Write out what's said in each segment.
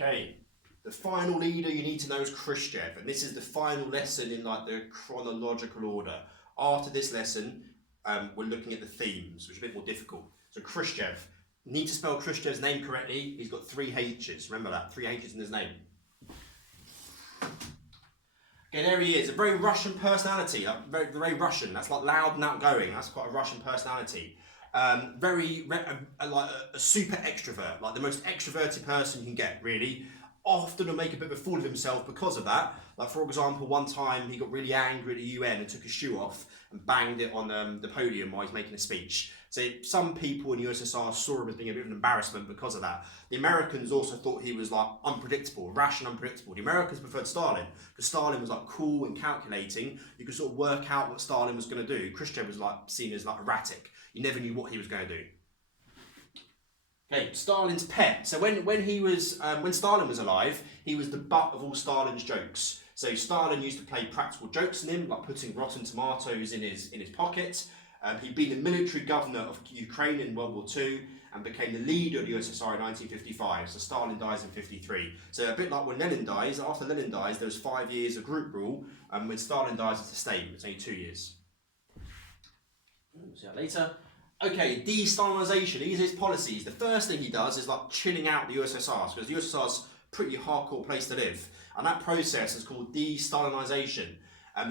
Okay, the final leader you need to know is Khrushchev, and this is the final lesson in like the chronological order. After this lesson, we're looking at the themes, which are a bit more difficult. So Khrushchev, you need to spell Khrushchev's name correctly. He's got 3 H's. Remember that, 3 H's in his name. Okay, there he is. A very Russian personality, very Russian. That's like loud and outgoing. That's quite a Russian personality. Like a super extrovert, like the most extroverted person you can get, really. Often will make a bit of a fool of himself because of that. Like, for example, one time he got really angry at the UN and took his shoe off and banged it on the podium while he's making a speech. So some people in the USSR saw him as being a bit of an embarrassment because of that. The Americans also thought he was like unpredictable, rash and unpredictable. The Americans preferred Stalin because Stalin was like cool and calculating. You could sort of work out what Stalin was going to do. Khrushchev was like seen as like erratic. You never knew what he was going to do. Okay, Stalin's pet. So when Stalin was alive, he was the butt of all Stalin's jokes. So Stalin used to play practical jokes on him, like putting rotten tomatoes in his pocket. He'd been the military governor of Ukraine in World War II and became the leader of the USSR in 1955. So Stalin dies in 53. So a bit like when Lenin dies, after Lenin dies, there was 5 years of group rule. When Stalin dies, it's the same. It's only 2 years. We'll see that later. Okay, de-Stalinisation, these are his policies. The first thing he does is like chilling out the USSR, because the USSR is a pretty hardcore place to live. And that process is called de-Stalinisation.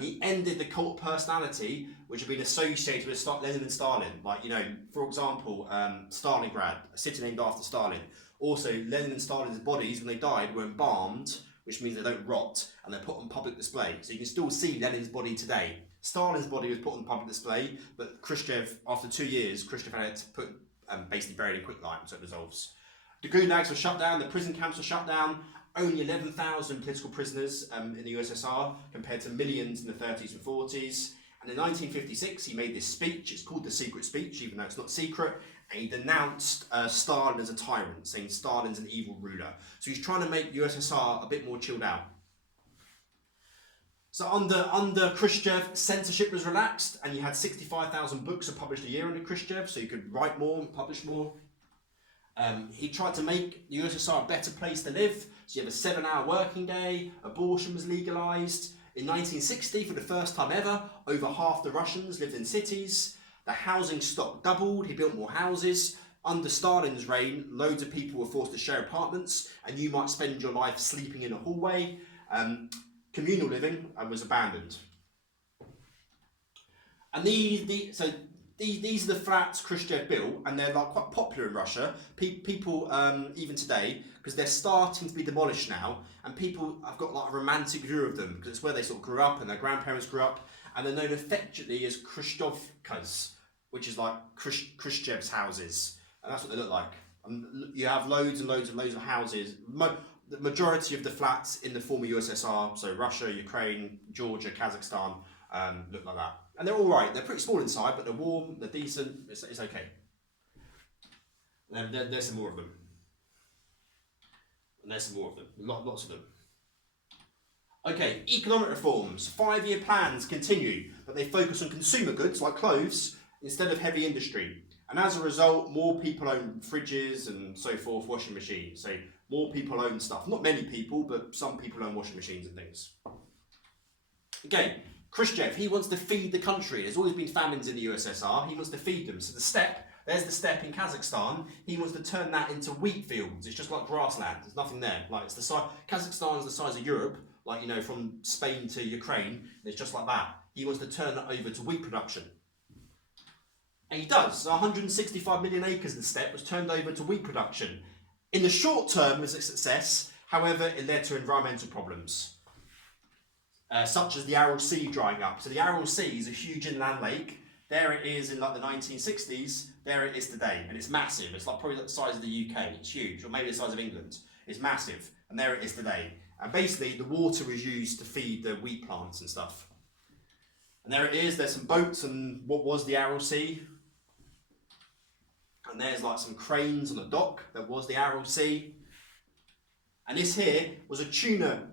He ended the cult personality, which had been associated with Lenin and Stalin. Like, you know, for example, Stalingrad, a city named after Stalin. Also, Lenin and Stalin's bodies, when they died, were embalmed, which means they don't rot, and they're put on public display. So you can still see Lenin's body today. Stalin's body was put on public display, but Khrushchev, after 2 years, Khrushchev had to put basically buried in quicklime, so it dissolves. The gulags were shut down, the prison camps were shut down. Only 11,000 political prisoners in the USSR, compared to millions in the 30s and 40s. And in 1956, he made this speech. It's called the secret speech, even though it's not secret. And he denounced Stalin as a tyrant, saying Stalin's an evil ruler. So he's trying to make the USSR a bit more chilled out. So under Khrushchev, censorship was relaxed, and you had 65,000 books published a year under Khrushchev, so you could write more and publish more. He tried to make the USSR a better place to live, so you have a 7-hour working day, abortion was legalised. In 1960, for the first time ever, over half the Russians lived in cities. The housing stock doubled, he built more houses. Under Stalin's reign, loads of people were forced to share apartments, and you might spend your life sleeping in a hallway. Communal living was abandoned. And these are the flats Khrushchev built, and they're like quite popular in Russia. People, even today, because they're starting to be demolished now, and people have got like a romantic view of them, because it's where they sort of grew up and their grandparents grew up, and they're known affectionately as Khrushchevkas, which is like Khrushchev's houses, and that's what they look like. And you have loads and loads and loads of houses. The majority of the flats in the former USSR, so Russia, Ukraine, Georgia, Kazakhstan, look like that. And they're all right. They're pretty small inside, but they're warm, they're decent, it's okay. And there's some more of them. And there's some more of them, lots of them. Okay, economic reforms. 5-year plans continue, but they focus on consumer goods like clothes instead of heavy industry. And as a result, more people own fridges and so forth, washing machines. So more people own stuff. Not many people, but some people own washing machines and things. Okay, Khrushchev, he wants to feed the country. There's always been famines in the USSR. He wants to feed them. So the steppe, there's the steppe in Kazakhstan. He wants to turn that into wheat fields. It's just like grassland. There's nothing there. Like it's the size. Kazakhstan is the size of Europe. Like, you know, from Spain to Ukraine. It's just like that. He wants to turn that over to wheat production. And he does. So 165 million acres of the steppe was turned over to wheat production. In the short term, it was a success. However, it led to environmental problems, such as the Aral Sea drying up. So the Aral Sea is a huge inland lake. There it is in like the 1960s. There it is today, and it's massive. It's like probably the size of the UK. It's huge, or maybe the size of England. It's massive, and there it is today. And basically, the water was used to feed the wheat plants and stuff. And there it is. There's some boats and what was the Aral Sea. And there's like some cranes on the dock that was the Aral Sea. And this here was a tuna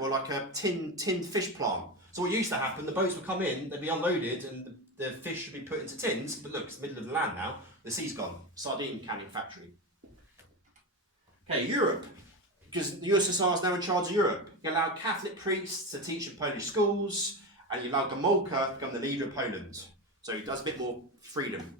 or like a tinned fish plant. So what used to happen, the boats would come in, they'd be unloaded, and the fish should be put into tins. But look, it's the middle of the land now. The sea's gone. Sardine canning factory. Okay, Europe. because the USSR is now in charge of Europe. You allow Catholic priests to teach in Polish schools, and you allow Gomulka to become the leader of Poland. So he does a bit more freedom.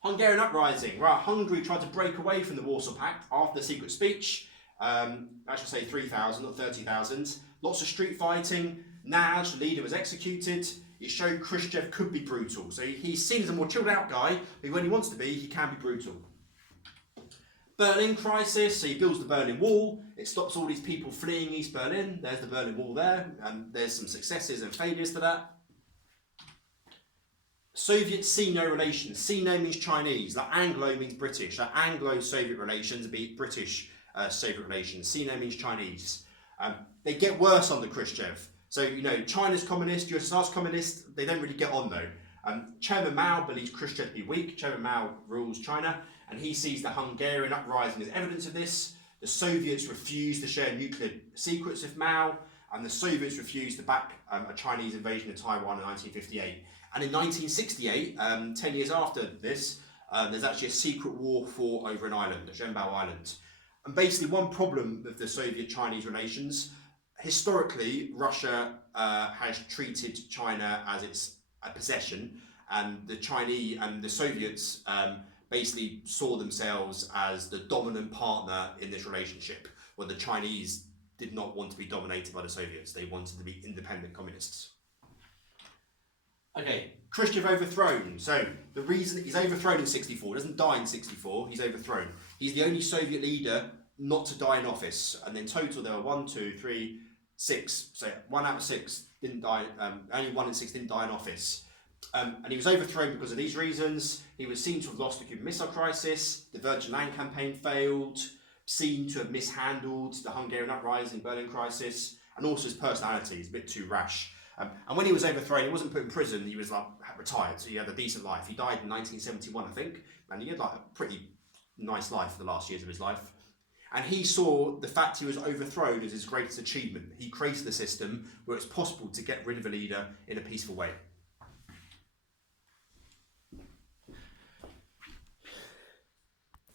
Hungarian uprising. Right, Hungary tried to break away from the Warsaw Pact after the secret speech. I should say 3,000, not 30,000. Lots of street fighting. Naj, the leader, was executed. It showed Khrushchev could be brutal. So he's seen as a more chilled out guy, but when he wants to be, he can be brutal. Berlin crisis, so he builds the Berlin Wall. It stops all these people fleeing East Berlin. There's the Berlin Wall there, and there's some successes and failures to that. Soviet-Sino relations. Sino means Chinese, like Anglo means British. Like Anglo-Soviet relations be British-Soviet relations. Sino means Chinese. They get worse under Khrushchev. So, China's communist, USSR's communist, they don't really get on though. Chairman Mao believes Khrushchev to be weak. Chairman Mao rules China, and he sees the Hungarian uprising as evidence of this. The Soviets refuse to share nuclear secrets with Mao, and the Soviets refuse to back a Chinese invasion of Taiwan in 1958. And in 1968, 10 years after this, there's actually a secret war fought over an island, Zhenbao Island. And basically one problem with the Soviet-Chinese relations, historically, Russia has treated China as its possession, and the Chinese and the Soviets basically saw themselves as the dominant partner in this relationship, where the Chinese did not want to be dominated by the Soviets. They wanted to be independent communists. Okay, Khrushchev overthrown. So the reason he's overthrown in 64, doesn't die in 64, he's overthrown. He's the only Soviet leader not to die in office. And in total there were 1, 2, 3, 6. So 1 out of 6 didn't die, only 1 in 6 didn't die in office. And he was overthrown because of these reasons. He was seen to have lost the Cuban Missile Crisis, the Virgin Land campaign failed, seen to have mishandled the Hungarian uprising, Berlin crisis, and also his personality is a bit too rash. And when he was overthrown, he wasn't put in prison, he was retired, so he had a decent life. He died in 1971, I think, and he had a pretty nice life for the last years of his life. And he saw the fact he was overthrown as his greatest achievement. He created a system where it's possible to get rid of a leader in a peaceful way.